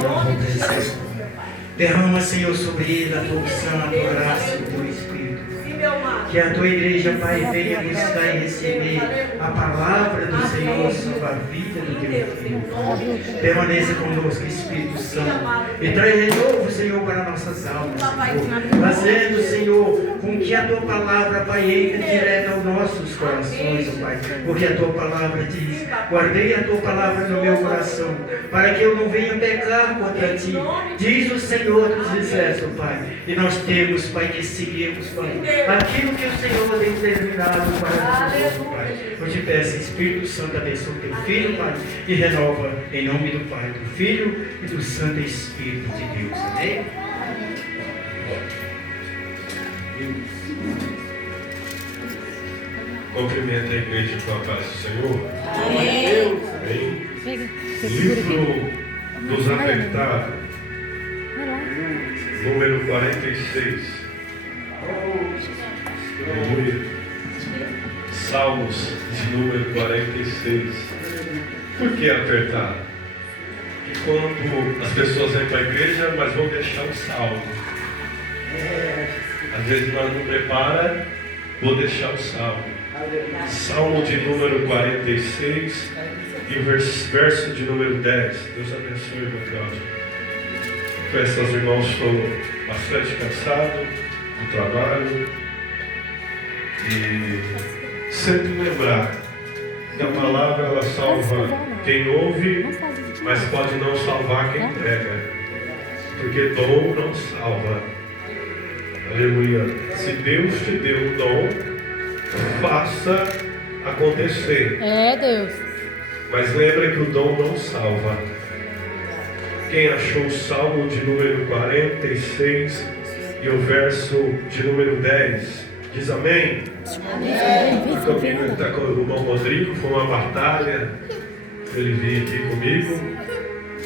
tua presença. Derrama, Senhor, sobre ele a tua unção, a tua graça e o teu Espírito. Que a tua igreja, Pai, venha buscar e receber a palavra do Senhor sobre a vida do teu filho. Permaneça conosco, Espírito Santo, e traz renovo, Senhor, para nossas almas, Senhor. Fazendo, Senhor, com que a tua palavra, Pai, entre direto aos nossos corações, oh Pai. Porque a tua palavra diz: guardei a tua palavra no meu coração, para que eu não venha pecar contra ti. Diz o Senhor dos Exércitos, Pai. E nós temos, Pai, que seguirmos, Pai, aquilo que o Senhor tem determinado para nós, Pai. Eu te peço, Espírito Santo, abençoa o teu filho, Pai, e renova em nome do Pai, do Filho e do Santo Espírito de Deus. Amém? Cumprimento a igreja com a paz do Senhor. Amém. Amém. Livro dos Apertados, número 46. Aleluia. Salmos de número 46. Por que apertado? Porque quando as pessoas vêm para a igreja, mas vão deixar um salmo. Às vezes nós não preparamos, vou deixar o salmo. Salmo de número 46 e o verso de número 10. Deus abençoe, meu Cláudio. Peço aos irmãos que estou bastante cansado do trabalho. E sempre lembrar que a palavra ela salva quem ouve, mas pode não salvar quem prega. Porque dom não salva. Aleluia. Se Deus te deu um dom, faça acontecer. É, Deus. Mas lembra que o dom não salva. Quem achou o Salmo de número 46 e o verso de número 10, diz amém? Amém. A família está com o irmão Rodrigo, foi uma batalha ele vir aqui comigo.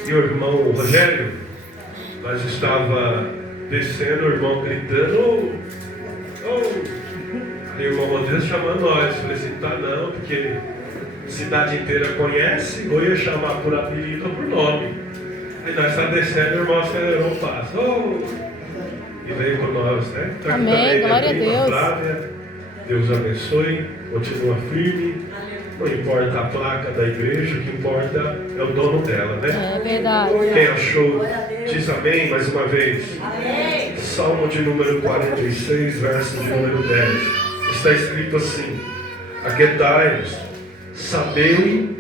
E o irmão Rogério, nós estava descendo, o irmão gritando, e o irmão Rodrigo chamando nós. Falei assim, tá não, porque a cidade inteira conhece, ou ia chamar por apelido ou por nome. Aí nós estávamos descendo, o irmão acelerou o passo. E veio com nós, né? Então, amém, também, glória a Deus. Flávia, Deus abençoe, continua firme. Não importa a placa da igreja, o que importa é o dono dela, né? É verdade. Quem achou, diz amém mais uma vez. Amém. Salmo de número 46, verso de número 10. Está escrito assim: aquietai-vos, sabei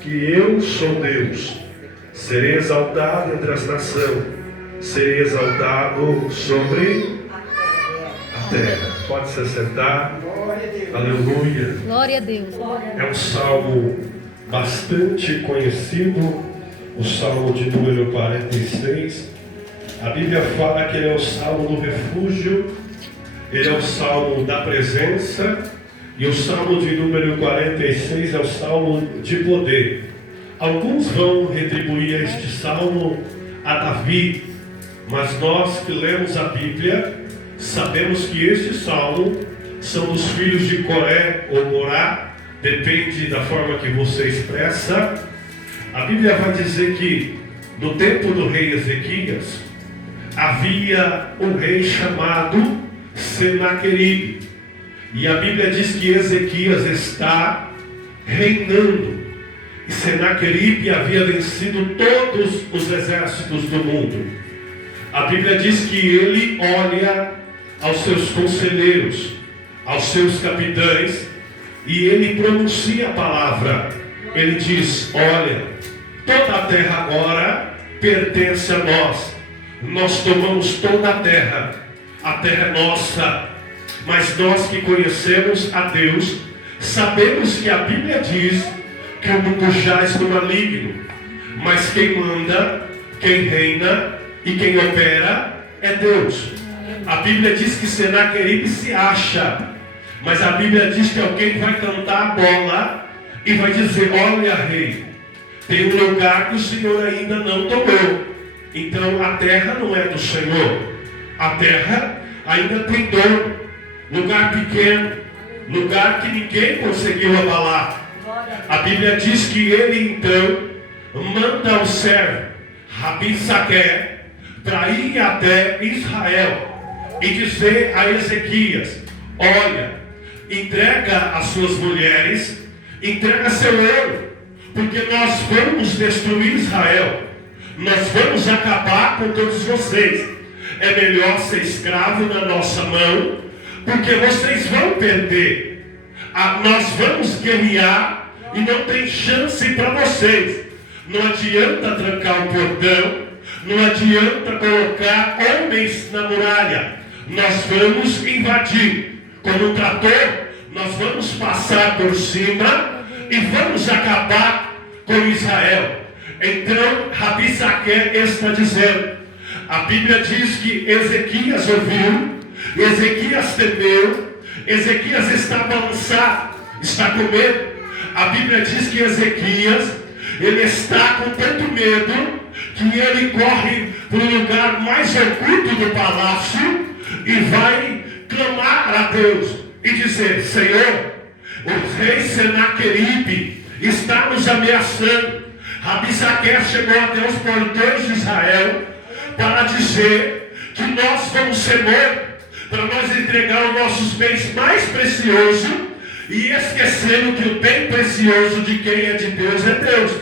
que eu sou Deus. Serei exaltado entre as nações, serei exaltado sobre a terra. Pode se sentar. Aleluia. Glória a Deus. É um salmo bastante conhecido, o salmo de número 46. A Bíblia fala que ele é o salmo do refúgio, ele é o salmo da presença, e o salmo de número 46 é o salmo de poder. Alguns vão retribuir este salmo a Davi, mas nós que lemos a Bíblia sabemos que este salmo são os filhos de Coré ou Corá, depende da forma que você expressa. A Bíblia vai dizer que no tempo do rei Ezequias havia um rei chamado Senaqueribe, e a Bíblia diz que Ezequias está reinando. E Senaqueribe havia vencido todos os exércitos do mundo. A Bíblia diz que ele olha aos seus conselheiros, aos seus capitães, e ele pronuncia a palavra. Ele diz: olha, toda a terra agora pertence a nós. Nós tomamos toda a terra é nossa. Mas nós que conhecemos a Deus, sabemos que a Bíblia diz que o mundo jaz no maligno, mas quem manda, quem reina e quem opera é Deus. A Bíblia diz que Senaqueribe se acha, mas a Bíblia diz que alguém vai cantar a bola e vai dizer: olha, rei, tem um lugar que o Senhor ainda não tomou. Então a terra não é do Senhor, a terra ainda tem dono. Lugar pequeno, lugar que ninguém conseguiu abalar. A Bíblia diz que ele então manda ao servo: Rabissaque para ir até Israel e dizer a Ezequias: olha, entrega as suas mulheres, entrega seu ouro, porque nós vamos destruir Israel, nós vamos acabar com todos vocês. É melhor ser escravo na nossa mão, porque vocês vão perder. Nós vamos guerrear e não tem chance para vocês. Não adianta trancar o portão, não adianta colocar homens na muralha. Nós vamos invadir. Como um trator, nós vamos passar por cima e vamos acabar com Israel. Então, Rabissaque está dizendo, a Bíblia diz que Ezequias ouviu, Ezequias temeu, Ezequias está balançado, está com medo. A Bíblia diz que Ezequias, ele está com tanto medo, que ele corre para o lugar mais oculto do palácio e vai clamar a Deus e dizer: Senhor, o rei Senaqueribe está nos ameaçando. Rabissaque chegou até os portões de Israel para dizer que nós vamos ser mortos, para nós entregar os nossos bens mais preciosos e esquecendo que o bem precioso de quem é de Deus é Deus.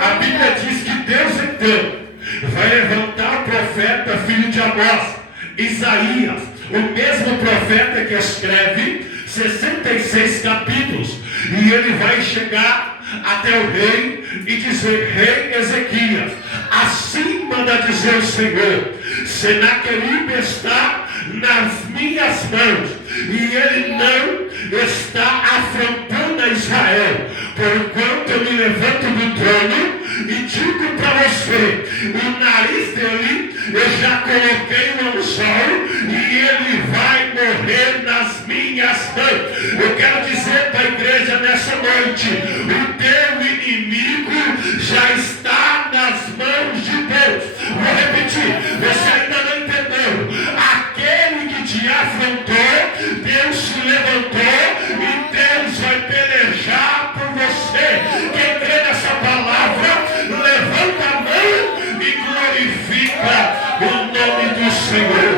A Bíblia diz que Deus então vai levantar o profeta, filho de Amós, Isaías, o mesmo profeta que escreve 66 capítulos, e ele vai chegar até o rei e dizer: Rei Ezequias, assim manda dizer o Senhor, Senaqueribe está nas minhas mãos, e ele não está afrontando a Israel, porquanto eu me levanto do trono e digo para você: o nariz dele eu já coloquei no anzol e ele vai morrer nas minhas mãos. Eu quero dizer para a igreja nessa noite: o teu inimigo já está nas mãos de Deus. Vou repetir, você ainda não entendeu. Aquele que te afrontou, Deus se levantou e Deus vai pelejar por você. Quem crê nessa palavra, levanta a mão e glorifica o nome do Senhor.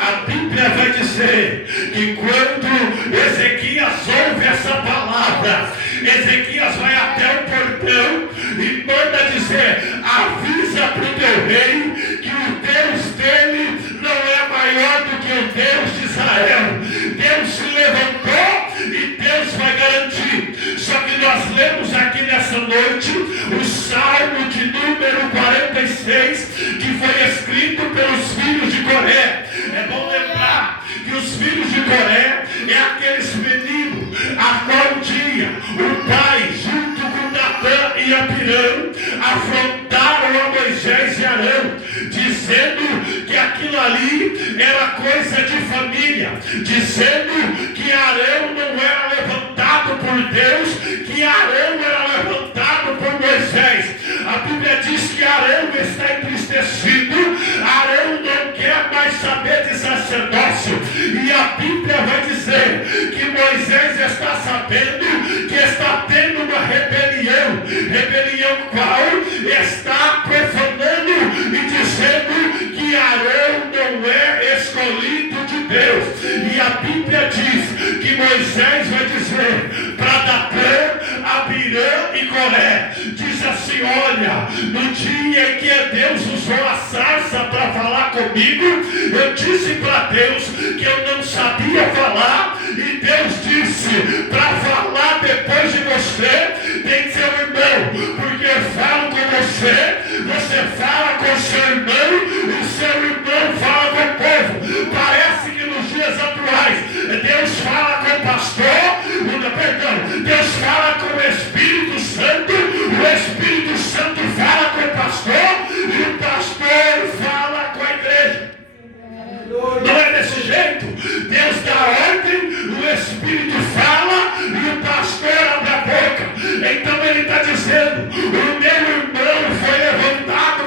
A Bíblia vai dizer que quando Ezequias ouve essa palavra, Ezequias vai até o portão e manda dizer: avisa para o teu rei que o Deus dele não é maior do que o Deus de Israel. Deus se levantou e Deus vai garantir. Só que nós lemos aqui nessa noite o Salmo de número 46, que foi escrito pelos filhos de Coré. É bom lembrar que os filhos de Coré é aqueles meninos a qual um dia o pai, junto com Natã e Abirão, afrontaram a Moisés e Arão, dizendo que aquilo ali era coisa de família, dizendo que Arão não era levantado por Deus, que Arão era levantado por Moisés. A Bíblia diz que Arão está entristecido, Arão não quer mais saber de sacerdócio, e a Bíblia vai dizer que Moisés está sabendo que está tendo uma rebelião qual está profanando e dizendo que Arão não é escolhido de Deus. E a Bíblia diz que Moisés vai dizer para Datã, Abirã e Coré, diz assim: olha, no dia em que Deus usou a sarça para falar comigo, eu disse para Deus que eu não sabia falar, e Deus disse para falar depois de você tem seu irmão, porque eu falo com você, você fala com seu irmão, o seu irmão fala com o povo. Parece que nos dias atuais Deus fala com o pastor, Deus fala com o Espírito Santo, o Espírito Santo fala com o pastor e o pastor fala com a igreja. Não é desse jeito. Deus dá ordem, o Espírito fala e o pastor abre a boca. Então ele está dizendo: o meu irmão foi levantado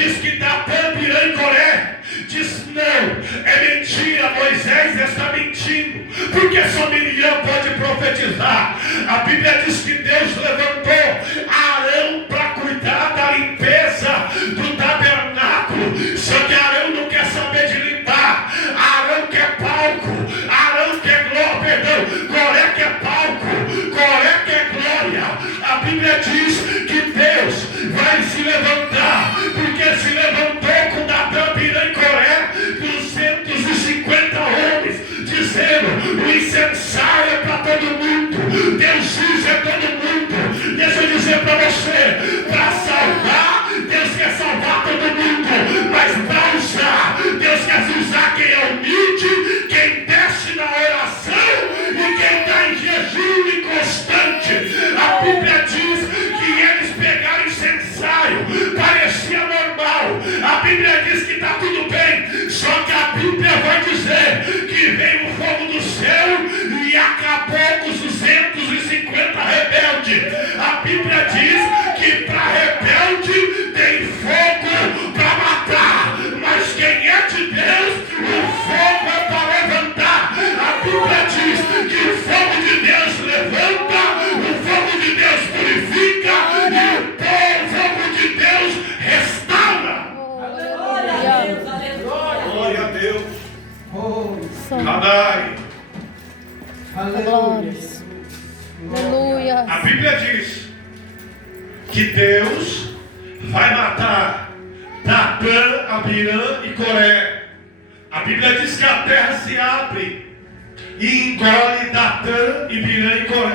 diz que Datã, Abirã e Coré diz: não, é mentira, Moisés está mentindo, porque só Miriam pode profetizar. A Bíblia diz que Deus levantou Arão para cuidar da limpeza do tabernáculo, só que Arão não quer saber de limpar. Arão quer palco, Arão quer glória, perdão, Coré quer palco, Coré quer glória. A Bíblia diz que Deus vai se levantar, porque se levantou com Datã, Abirã e Coré, 250 homens, dizendo: o incensário é para todo mundo, Deus usa todo mundo. Deixa eu dizer para você, para salvar, Deus quer salvar todo mundo, mas para usar, Deus quer usar quem é humilde, quem desce na oração e quem está em jejum inconstante. A Bíblia diz que eles pegaram incensário, parecia normal. A Bíblia diz que está tudo bem, só que a Bíblia vai dizer que veio o fogo do céu e acabou com os 250 rebeldes. A Bíblia diz que para rebelde tem fogo para matar, mas quem é de Deus, o fogo é para levantar. A Bíblia diz que o fogo de Deus levanta, o fogo de Deus purifica e o fogo de Deus restaura. Glória a Deus. Cadai. Glórias. Aleluia. A Bíblia diz que Deus vai matar Datã, Abirã e Coré. A Bíblia diz que a terra se abre e engole Datã,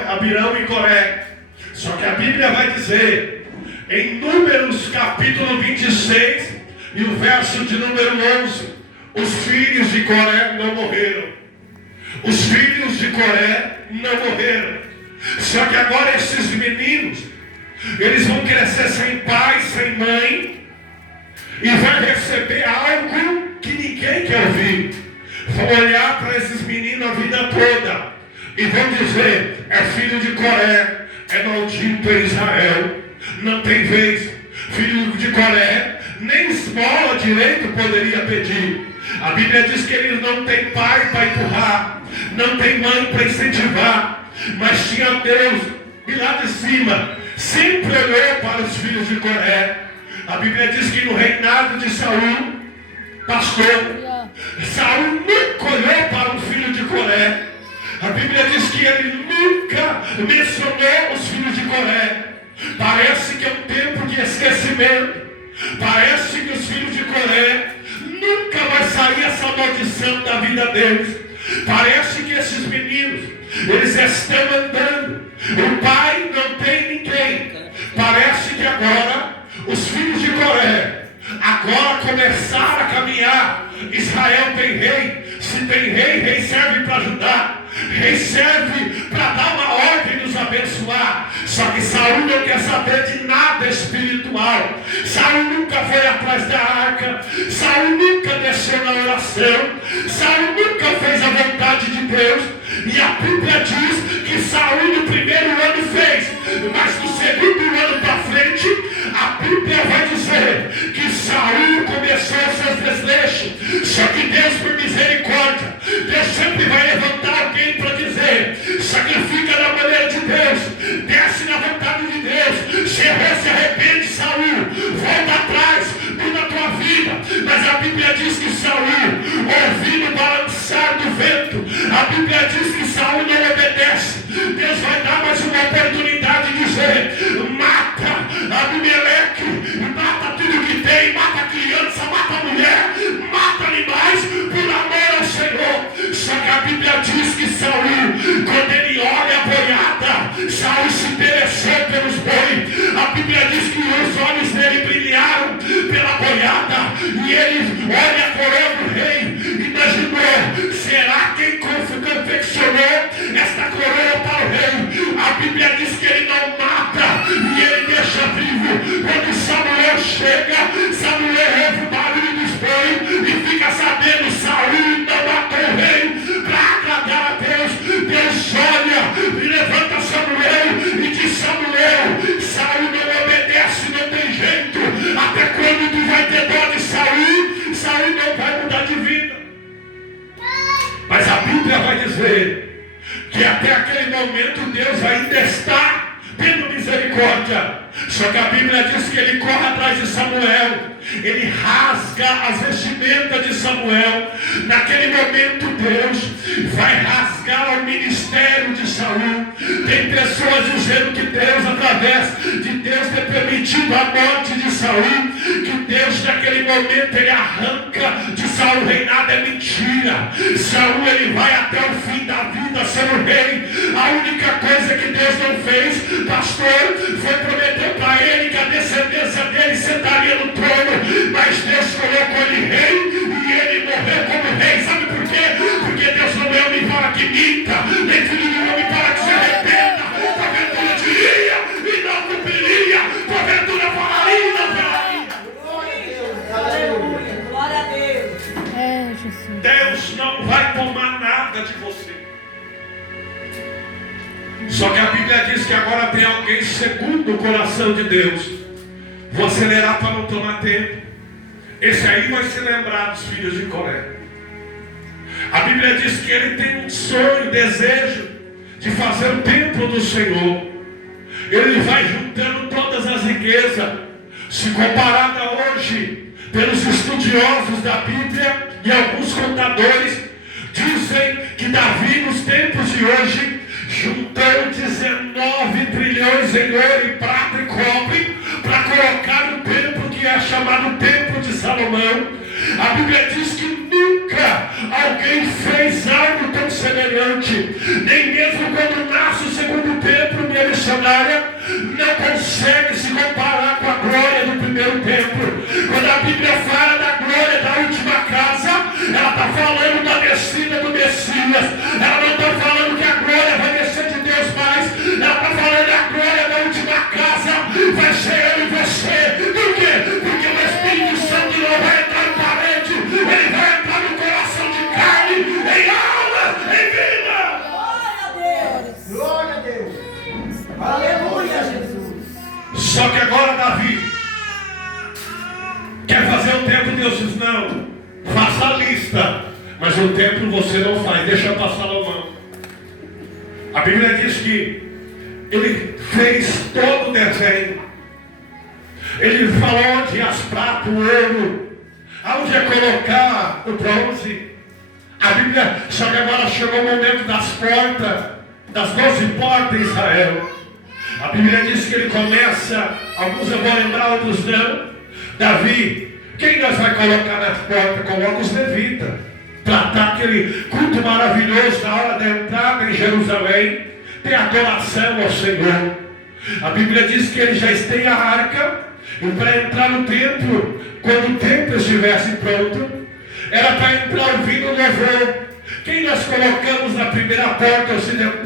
Abirão e Coré. Só que a Bíblia vai dizer em Números capítulo 26 e o verso de número 11: os filhos de Coré não morreram. Os filhos de Coré não morreram. Só que agora esses meninos, eles vão crescer sem pai, sem mãe, e vão receber algo que ninguém quer ouvir. Vão olhar para esses meninos a vida toda e vão dizer: é filho de Coré, é maldito em Israel, não tem vez. Filho de Coré, nem esmola direito poderia pedir. A Bíblia diz que eles não têm pai para empurrar, não tem mãe para incentivar, mas tinha Deus, e lá de cima sempre olhou para os filhos de Coré. A Bíblia diz que no reinado de Saul, pastor, Saul nunca olhou para um filho de Coré. A Bíblia diz que ele nunca mencionou os filhos de Coré. Parece que é um tempo de esquecimento. Parece que os filhos de Coré nunca vai sair essa maldição da vida deles. Parece que esses meninos, eles estão andando, o pai não tem ninguém. Parece que agora os filhos de Coré agora começaram a caminhar. Israel tem rei. Se tem rei, rei serve para ajudar, rei serve para dar uma ordem e nos abençoar. Só que Saul não quer saber de nada espiritual. Saul nunca foi atrás da arca, Saul nunca desceu na oração, Saul nunca fez a vontade de Deus. E a Bíblia diz que Saul no primeiro ano fez, mas no segundo ano para frente, a Bíblia vai dizer que Saul começou seus desleixos. Só que Deus, por misericórdia, Deus sempre vai levantar alguém para dizer: sacrifica da maneira de Deus, desce na vontade de Deus. Se errou, se arrepende, Saul, volta atrás, muda a tua vida. Mas a Bíblia diz que Saul, ouvindo o balançar do vento, a Bíblia diz que Saul não obedece. Deus vai dar mais uma oportunidade de dizer: mata Abimeleque, mata tudo que tem, mata criança, mata mulher, mata animais, por amor ao Senhor. Só que a Bíblia diz que Saul, quando ele olha a boiada, Saul se interessou pelos bois. A Bíblia diz que os olhos dele brilharam pela boiada, e ele olha a coroa do rei. Imaginou: será quem confeccionou esta coroa para o rei? A Bíblia diz que ele não mata e ele deixa vivo. Quando Samuel chega, Samuel ouve o barulho dos bois e fica sabendo: Saul não matou o rei. Para agradar a Deus, Deus olha e levanta Samuel e diz: Samuel, Saul não obedece, não tem jeito. Até quando tu vai ter dizer que até aquele momento Deus ainda está tendo misericórdia. Só que a Bíblia diz que ele corre atrás de Samuel, ele rasga as vestimentas de Samuel. Naquele momento Deus vai rasgar o ministério de Saul. Tem pessoas dizendo que Deus, através de Deus ter permitido a morte de Saul, que Deus naquele momento ele arranca de Saul o reinado. É mentira. Saul ele vai até o fim da vida sendo rei. A única coisa que Deus não fez, pastor, foi prometer para ele que a descendência dele sentaria no trono. Mas Deus colocou ele rei e ele morreu como rei. Sabe por quê? Porque Deus não é homem para que minta, nem filho de homem para que se arrependa. Porventura diria e não cumpriria, porventura falaria e não falaria. Glória a Deus, aleluia, glória a Deus. É, Jesus. Deus não vai tomar nada de você. Só que a Bíblia diz que agora tem alguém segundo o coração de Deus. Vou acelerar para não tomar tempo. Esse aí vai se lembrar dos filhos de Coré. A Bíblia diz que ele tem um sonho, desejo de fazer o templo do Senhor. Ele vai juntando todas as riquezas. Se comparada hoje pelos estudiosos da Bíblia e alguns contadores, dizem que Davi nos tempos de hoje juntou 19 trilhões em ouro, em prata e cobre para colocar no templo que é chamado Templo de Salomão. A Bíblia diz que nunca alguém fez algo tão semelhante. Nem mesmo quando nasce o segundo templo, minha missionária, não consegue se comparar com a glória do primeiro templo. Quando a Bíblia fala da glória da última casa, ela está falando da descida do Messias. Ela não está falando que a glória vai descer de Deus mais. Ela está falando que a glória da última casa vai ser eu e você. Por quê? Porque o Espírito Santo não vai entrar no parede, ele vai entrar no coração de carne, em alma, em vida. Glória a Deus. Glória a Deus. Aleluia, Jesus. Só que agora Davi quer fazer o templo. Deus diz: não, faça a lista, mas o templo você não faz, deixa para Salomão. A Bíblia diz que ele fez todo o desenho. Ele falou onde as pratas, o ouro, aonde é colocar o bronze. A Bíblia, só que agora chegou o momento das portas, das 12 portas de Israel. A Bíblia diz que ele começa, alguns eu vou lembrar, outros não. Davi, quem nós vai colocar nas portas? Coloca os levitas, para dar aquele culto maravilhoso na hora da entrada em Jerusalém, tem adoração ao Senhor. A Bíblia diz que eles já têm a arca, e para entrar no templo, quando o templo estivesse pronto, era para entrar ouvindo o louvor. Quem nós colocamos na primeira porta,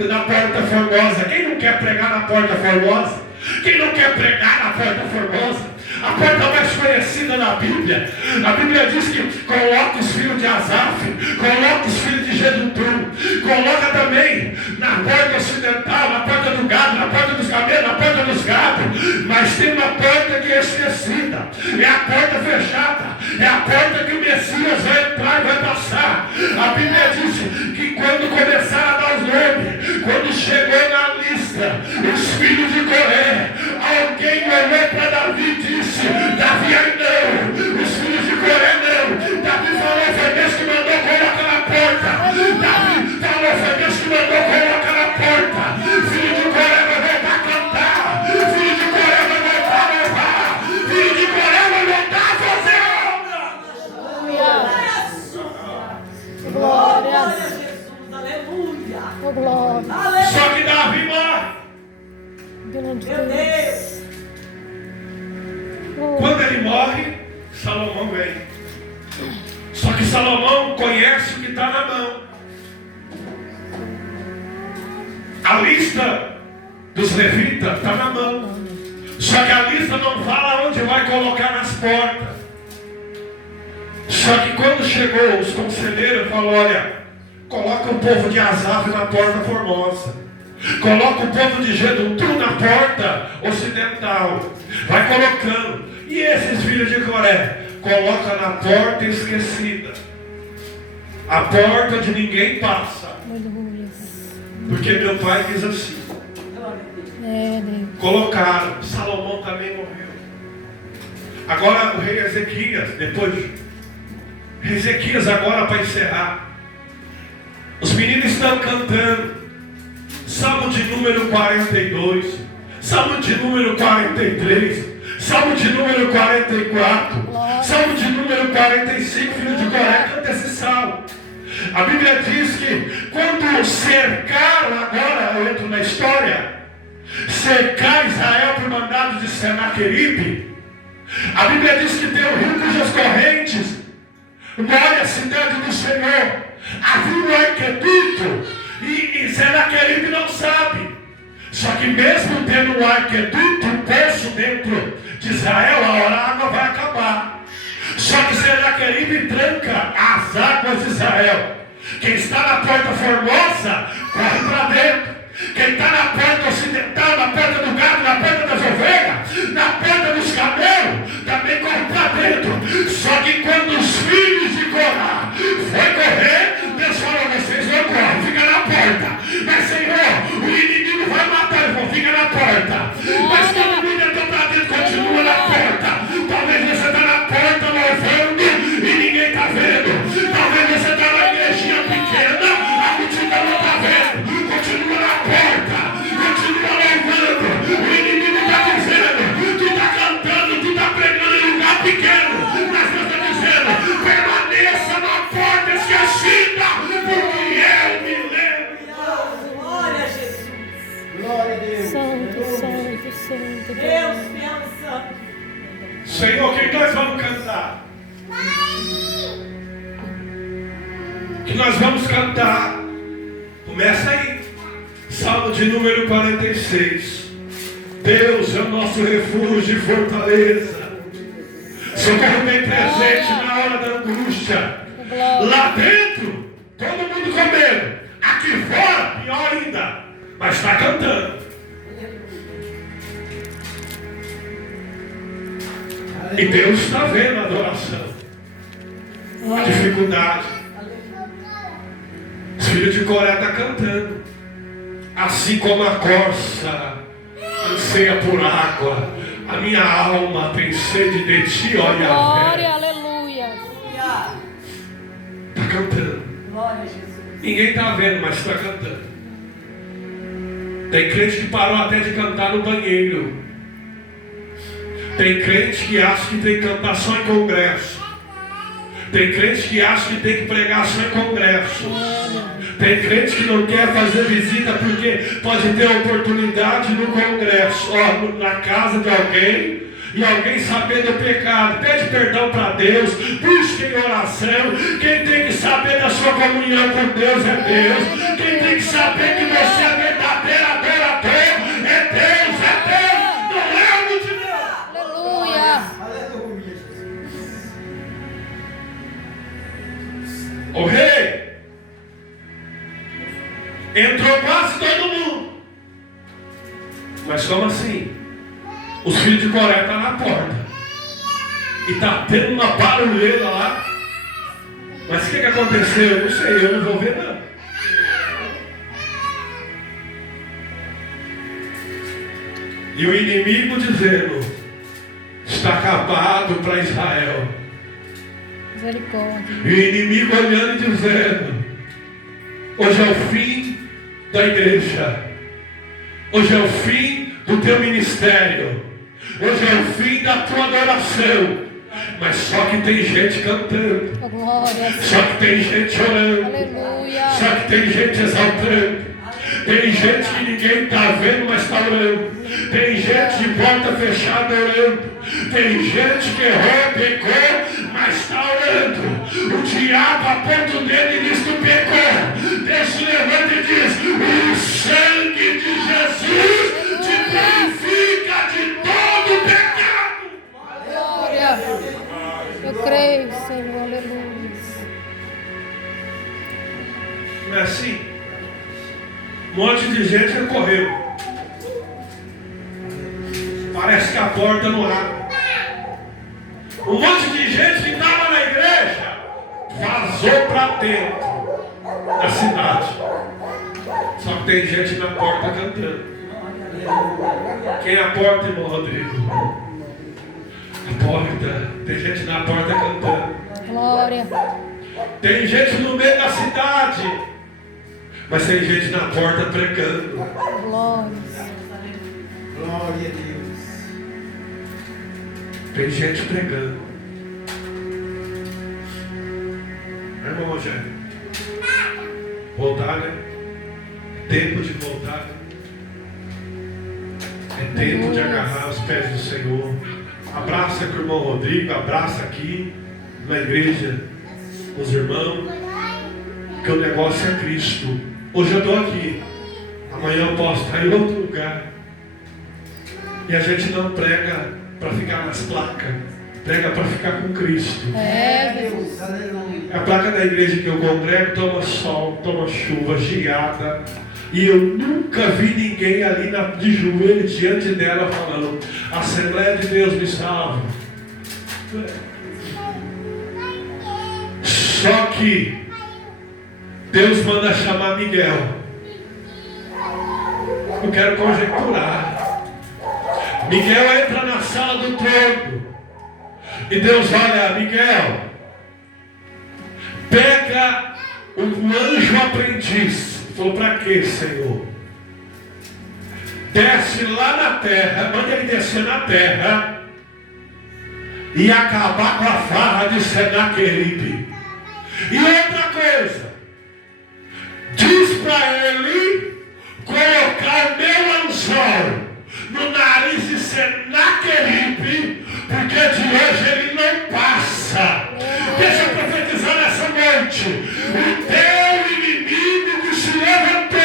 na porta formosa? Quem não quer pregar na porta formosa? Quem não quer pregar na porta formosa? A porta mais conhecida na Bíblia. A Bíblia diz que coloca os filhos de Asaf, coloca os filhos de Jedutum, coloca também na porta ocidental, na porta do gado, na porta dos camelos, na porta dos gados. Mas tem uma porta que é esquecida, é a porta fechada, é a porta que o Messias vai entrar e vai passar. A Bíblia diz que quando começaram a dar os nomes, quando chegou na lista os filhos de Coré, alguém olhou para Davi e disse: Davi aí não, os filhos de Coré não. Davi falou: foi Deus que mandou colocar na porta. Davi falou: foi Deus que mandou colocar na porta. Filho de Coré vai voltar a cantar, filho de Coré vai voltar a louvar, filho de Coré vai voltar a fazer obra. Glória a Jesus, aleluia. Oh, glória. Aleluia. Só que Davi morre. Meu Meu Deus. Quando ele morre, Salomão vem. Só que Salomão conhece o que está na mão. A lista dos levitas está na mão. Só que a lista não fala onde vai colocar nas portas. Só que quando chegou os conselheiros, falou: olha, coloca o povo de Asaf na porta formosa. Coloca o povo de Jedutum na porta ocidental. Vai colocando. E esses filhos de Coré? Coloca na porta esquecida. A porta de ninguém passa. Aleluia. Porque meu pai diz assim. É, Deus. Colocaram. Salomão também morreu. Agora o rei Ezequias, Ezequias agora para encerrar. Os meninos estão cantando. Salmo de número 42. Salmo de número 43. Salmo de número 44. Salmo de número 45. Filho de Coré, canta esse salmo. A Bíblia diz que quando cercaram, agora eu entro na história, cercar Israel por mandado de Senaqueribe, a Bíblia diz que tem um rio cujas correntes molha a cidade do Senhor. Havia um arqueduto e Senaqueribe não sabe. Só que mesmo tendo um arqueduto, um poço dentro de Israel, a hora a água vai acabar. Só que Senaqueribe tranca as águas de Israel. Quem está na porta formosa, corre para dentro. Quem está na porta ocidental, na porta do gado, na porta das ovelhas, na porta dos camelos, também corre para dentro. Só que quando os filhos de Corá foi correr, Deus falou: vocês não correm, fica na porta. Mas Senhor, o inimigo vai matar, eles vão ficar na porta. Mas todo mundo entrou para dentro, continua na porta. Talvez você está na porta louvando e ninguém está vendo. Talvez você está na igrejinha pequena, a multidão não está vendo. Continua na porta, continua louvando. O inimigo está dizendo: tu está cantando, tu está pregando em lugar pequeno. Mas Deus está dizendo: permaneça na porta esquecida, porque eu me lembro. Glória a Jesus. Glória a Deus. Santo, santo, santo. Deus me ama santo. Senhor, o que nós vamos cantar? O que nós vamos cantar? Começa aí. Salmo de número 46. Deus é o nosso refúgio e fortaleza. Socorro bem presente na hora da angústia. Lá dentro, todo mundo com medo. Aqui fora, pior ainda. Mas está cantando. E Deus está vendo a adoração, a dificuldade. Os filhos de Coré estão cantando. Assim como a corça anseia por água, a minha alma tem sede de ti, olha. Glória, aleluia. Está cantando. Glória a Jesus. Ninguém está vendo, mas está cantando. Tem crente que parou até de cantar no banheiro. Tem crente que acha que tem que cantar só em congresso. Tem crente que acha que tem que pregar só em congresso. Tem crente que não quer fazer visita porque pode ter oportunidade no congresso, na casa de alguém, e alguém sabendo o pecado. Pede perdão para Deus, busque em oração. Quem tem que saber da sua comunhão com Deus é Deus. Quem tem que saber que você é verdadeiro adorador é Deus, não é a multidão. Aleluia. Aleluia. O rei entrou quase todo mundo. Mas como assim? Os filhos de Coré estão na porta. E está tendo uma barulheira lá. Mas o que aconteceu? Eu não sei, eu não vou ver não. E o inimigo dizendo: está acabado para Israel. Misericórdia. E o inimigo olhando e dizendo: hoje é o fim da igreja. Hoje é o fim do teu ministério. Hoje é o fim da tua adoração. Mas só que tem gente cantando. Oh, glória. Só que tem gente orando. Aleluia. Só que tem gente exaltando. Tem gente que ninguém está vendo, mas está orando. Tem gente de porta fechada orando. Tem gente que errou, pecou, mas está orando. O diabo aponta o dedo e diz: tu pecou. Deus se levanta e diz: o sangue de Jesus te purifica de todo pecado. Glória. Eu creio, Senhor. Aleluia. Não é assim? Um monte de gente correu. Parece que a porta não abre. Um monte de gente que estava na igreja vazou para dentro da cidade. Só que tem gente na porta cantando. Quem é a porta, irmão Rodrigo? A porta. Tem gente na porta cantando. Glória. Tem gente no meio da cidade, mas tem gente na porta pregando. Glória. Glória a Deus. Tem gente pregando. Irmão Rogério, voltar, né? É tempo de voltar. É tempo de agarrar os pés do Senhor. Abraça com o irmão Rodrigo, abraça aqui na igreja os irmãos, que o negócio é Cristo. Hoje eu estou aqui, amanhã eu posso estar em outro lugar. E a gente não prega para ficar nas placas, prega para ficar com Cristo. Jesus. A placa da igreja que eu congrego toma sol, toma chuva, geada. E eu nunca vi ninguém ali de joelho diante dela falando: Assembleia de Deus me salve. Só que Deus manda chamar Miguel. Eu quero conjecturar. Miguel entra na sala do trono e Deus olha: Miguel, pega um anjo aprendiz. Falou: para quê, Senhor? Desce lá na terra, manda ele descer na terra e acabar com a farra de Senaqueribe. E outra coisa, diz para ele colocar o meu anzol no nariz de Senaqueribe, porque de hoje ele não passa. Deixa eu profetizar nessa noite: o teu inimigo que se levantou,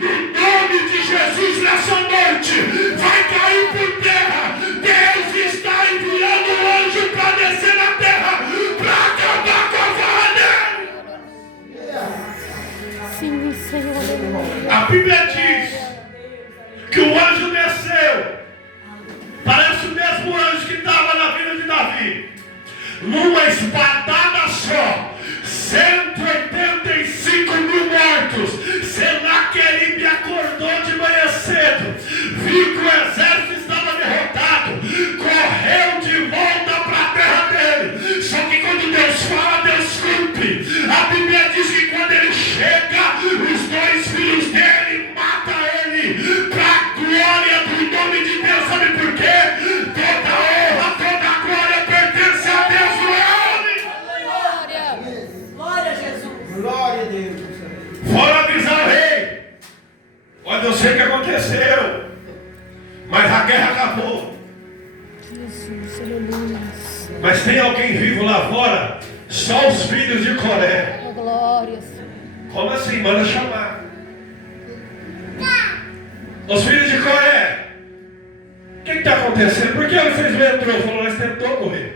no nome de Jesus, nessa noite, vai cair por terra. Deus está enviando um anjo para descer na terra, para acabar com a farra dele. Sim, Senhor. A Bíblia diz que o anjo desceu. Parece o mesmo anjo que estava na vida de Davi. Numa espadada só, 185 mil mortos. Senaqueribe acordou de manhã cedo, viu que o exército estava derrotado, correu de volta para a terra dele. Só que quando Deus fala, Deus cumpre. A Bíblia diz que quando ele chega, os dois filhos dele matam ele, para a glória do nome de Deus. Sabe por quê? Toda honra, toda glória pertence a Deus, não é homem. Glória a Jesus. Glória a Deus. Fora avisar o rei: olha, eu sei o que aconteceu, mas a guerra acabou. Jesus, aleluia. Mas tem alguém vivo lá fora? Só os filhos de Coré. A glória. Como assim? Manda chamar. Os filhos de Coré. O que está acontecendo? Por que vocês não entrou? Falou: nós tentou correr.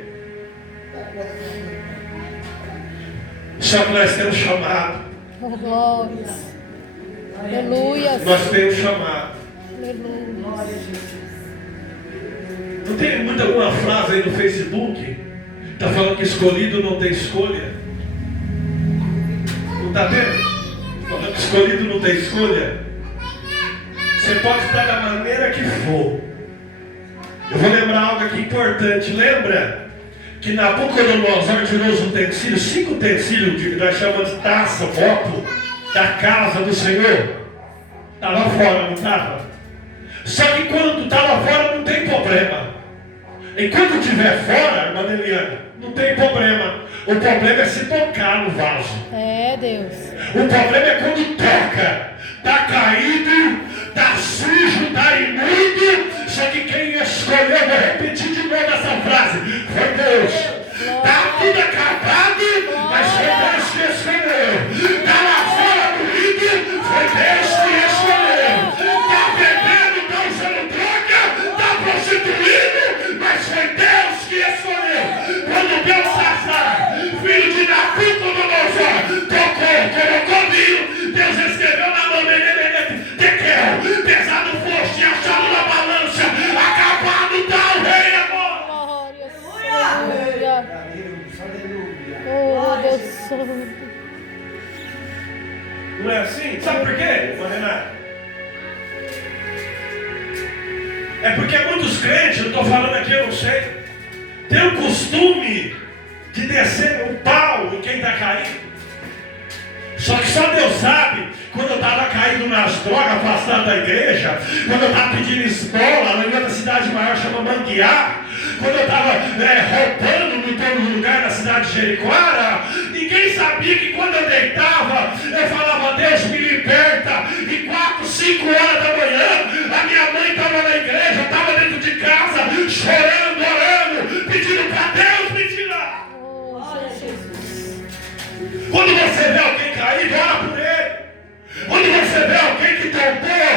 Só que nós temos chamado. Oh, glória. Aleluia. Nós temos chamado. Aleluia. Não tem muita alguma frase aí no Facebook? Está falando que escolhido não tem escolha. Não está tendo? Falando que escolhido não tem escolha. Você pode estar da maneira que for. Eu vou lembrar algo aqui importante. Lembra que Nabucodonosor tirou os utensílios, 5 utensílios que nós chamamos de taça, copo, da casa do Senhor? Estava fora, não estava? Só que quando estava fora não tem problema. Enquanto estiver fora, irmã Eliana, não tem problema. O problema é se tocar no vaso. É, Deus. O problema é quando toca. Está caído, está sujo, está imundo. Só que quem escolheu, vou repetir de novo essa frase, foi Deus. Está tudo acabado, mas foi Deus que escolheu. Está lá fora do rio, foi Deus que escolheu. Está bebendo, está usando droga, está prostituindo, mas foi Deus que escolheu. Quando Belsazar, filho de Nabucodonosor, colocou vinho, Deus escreveu na mão dele: Tekel, pesado foste, achado na balança, acabado está o rei agora. Glória. Aleluia. Deus, aleluia. Oh, Deus Santo. Não é assim? Sabe por quê, Renato? É porque muitos crentes, eu estou falando aqui, eu não sei, tem o costume de descer o pau em quem está caído. Só que só Deus sabe, quando eu estava caído nas drogas, afastado da igreja, quando eu estava pedindo esmola, na outra cidade maior chama Manguiá, quando eu estava roubando em todo lugar na cidade de Jericoara, ninguém sabia que quando eu deitava, eu falava, Deus me liberta, e 4, 5 horas da manhã, a minha mãe estava na igreja, eu estava dentro de casa, chorando, orando, pedindo para Deus me tirar. Quando você vê alguém caído, ora por ele. Quando você vê alguém que tombou,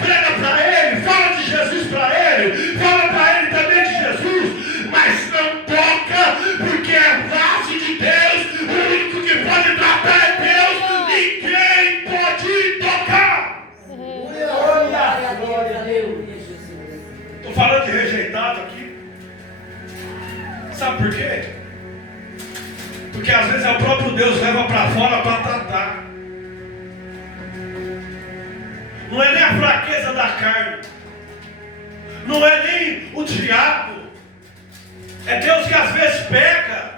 prega para ele, fala de Jesus para ele, fala para ele também de Jesus, mas não toca, porque é face de Deus, o único que pode tratar é Deus, ninguém pode tocar. Estou falando de rejeitado aqui. Sabe por quê? Porque às vezes é o próprio Deus leva para fora para tratar. Não é nem a fraqueza da carne. Não é nem o diabo. É Deus que às vezes pega.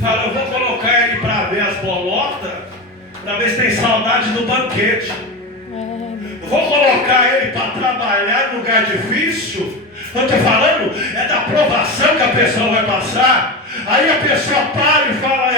Fala, eu vou colocar ele para ver as bolotas, para ver se tem saudade do banquete. Eu vou colocar ele para trabalhar em lugar difícil. Eu estou falando é da provação que a pessoa vai passar. Aí a pessoa para e fala,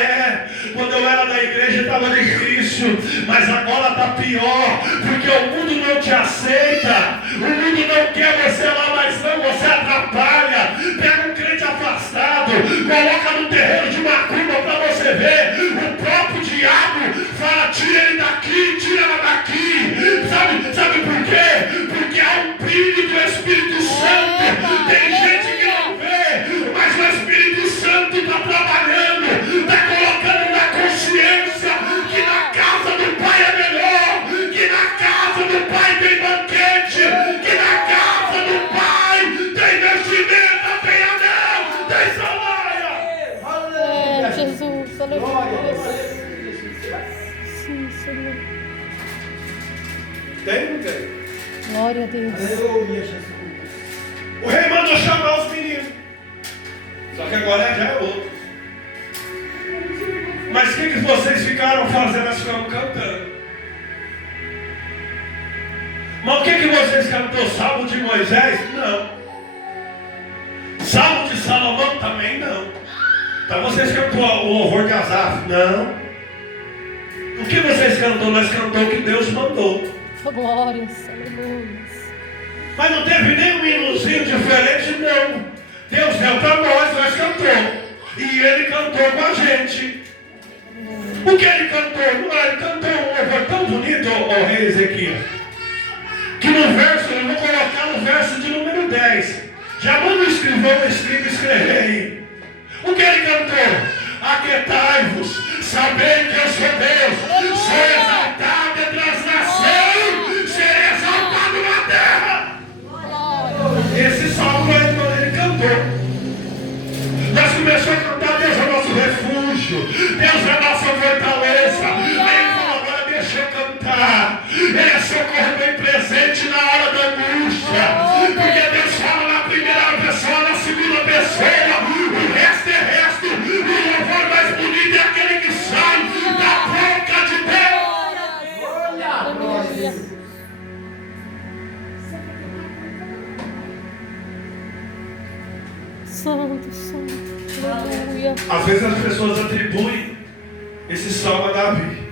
quando eu era da igreja estava difícil, mas agora está pior, porque o mundo não te aceita, o mundo não quer você lá, mas não, você atrapalha. Pega um crente afastado, coloca no terreiro de macumba para você ver, o próprio diabo fala, tira ele daqui, tira ela daqui. Sabe por quê? Porque há um brilho do Espírito Santo. Tem gente que não vê, mas o Espírito Santo está trabalhando, está colocando na consciência que na casa do Pai é melhor, que na casa do Pai tem banquete, que na casa do Pai tem vestimenta, tem anel, tem sandália. Jesus, aleluia. Sim, Senhor. Tem ou não tem? Glória a Deus. Aleluia, Jesus. O rei mandou chamar os meninos. Só que agora já é outro. Mas o que vocês ficaram fazendo? Nós ficamos cantando. Mas o que vocês cantou? Salmo de Moisés? Não. Salmo de Salomão? Também não. Então vocês cantou o louvor de Asaf? Não. O que vocês cantou? Nós cantamos o que Deus mandou. Glórias, aleluia. Mas não teve nem um hinozinho diferente, não. Deus deu para nós cantamos. E ele cantou com a gente. O que ele cantou? Ele cantou um louvor tão bonito, ó rei Ezequiel, que no verso, eu vou colocar no verso de número 10. Já manda o escrivão escrever aí. O que ele cantou? Aquietai-vos, sabei que eu sou Deus, sou exaltado entre as nações, serei exaltado na terra. Esse salmo ele cantou. Nós começamos a cantar, Deus é o nosso refúgio, Deus é a nossa fortaleza. Ele falou, agora deixa eu cantar. Ele é socorro bem presente na hora da angústia, porque Deus fala na primeira pessoa, na segunda pessoa, o resto é resto. O louvor mais bonito é aquele que sai da boca de Deus. Aleluia. Santo, santo, aleluia. Às vezes as pessoas atribuem esse salmo a Davi.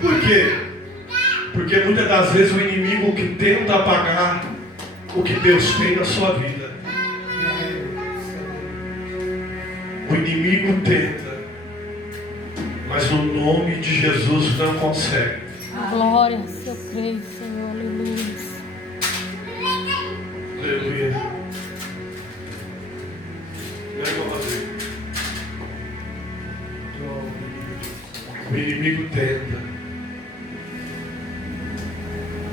Por quê? Porque muitas das vezes o inimigo que tenta apagar o que Deus tem na sua vida. O inimigo tenta, mas no nome de Jesus não consegue. Glória, eu creio, Senhor, aleluia. Aleluia. O inimigo tenta.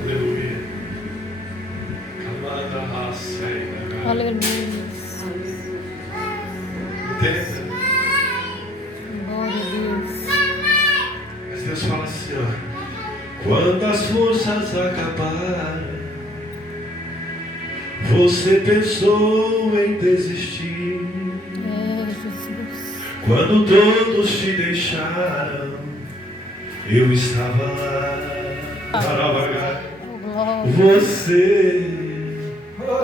Aleluia. Aleluia. Tenta. assim, ó. Quando as forças acabaram, você pensou em desistir. Jesus. Quando todos te deixaram, eu estava lá. Oh, glória. Você.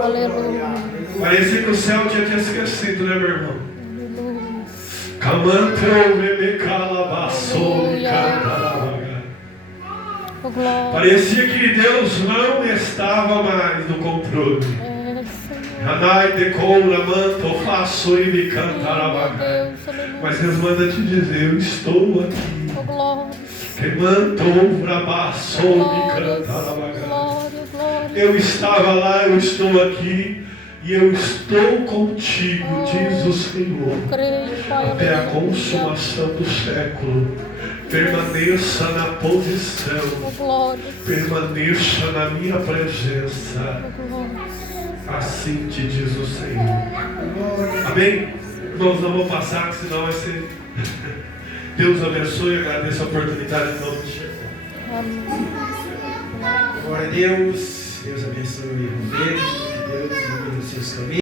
Aleluia. Parecia que o céu tinha esquecido, né, meu irmão? Aleluia. Camantrou, me calabaçou, me Oh, glória. parecia que Deus não estava mais no controle. Senhor. Anai decoura, manto, faço e me cantarabaga. Deus, aleluia. Mas Deus manda te dizer, eu estou aqui. Oh, glória. Que manto, brabaçou, me Glória, cantarabaga. glória, glória. Eu estava lá, eu estou aqui. E eu estou contigo, diz o Senhor, Creio, Pai, até a aleluia. consumação do século. Permaneça na posição, Oh, glória. permaneça na minha presença. Oh, glória. Assim te diz o Senhor. Amém? Irmãos, não vou passar, que senão vai ser. Deus abençoe e agradeço a oportunidade em nome de Jesus. Amém. Glória a Deus. Deus abençoe o Romero. Que Deus ilumine os seus caminhos.